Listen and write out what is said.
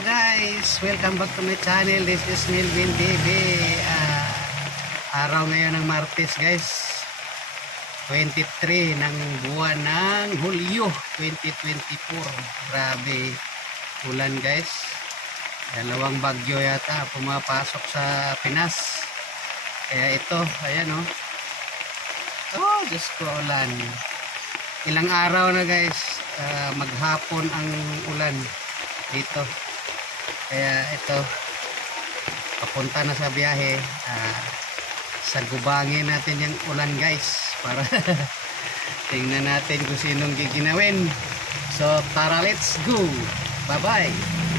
guys, welcome back to my channel. This is Melvin TV. Araw ngayon ng Martes guys, 23 ng buwan ng Hulyo 2024. Grabe ulan guys, dalawang bagyo yata pumapasok sa Pinas. Kaya ito, ayan oh, Diyos ko, ulan. Ilang araw na guys, maghapon ang ulan dito. Kaya ito, papunta na sa biyahe, sagubangin natin yung ulan guys para tingnan natin kung sinong giginawin. So tara, let's go. Bye bye.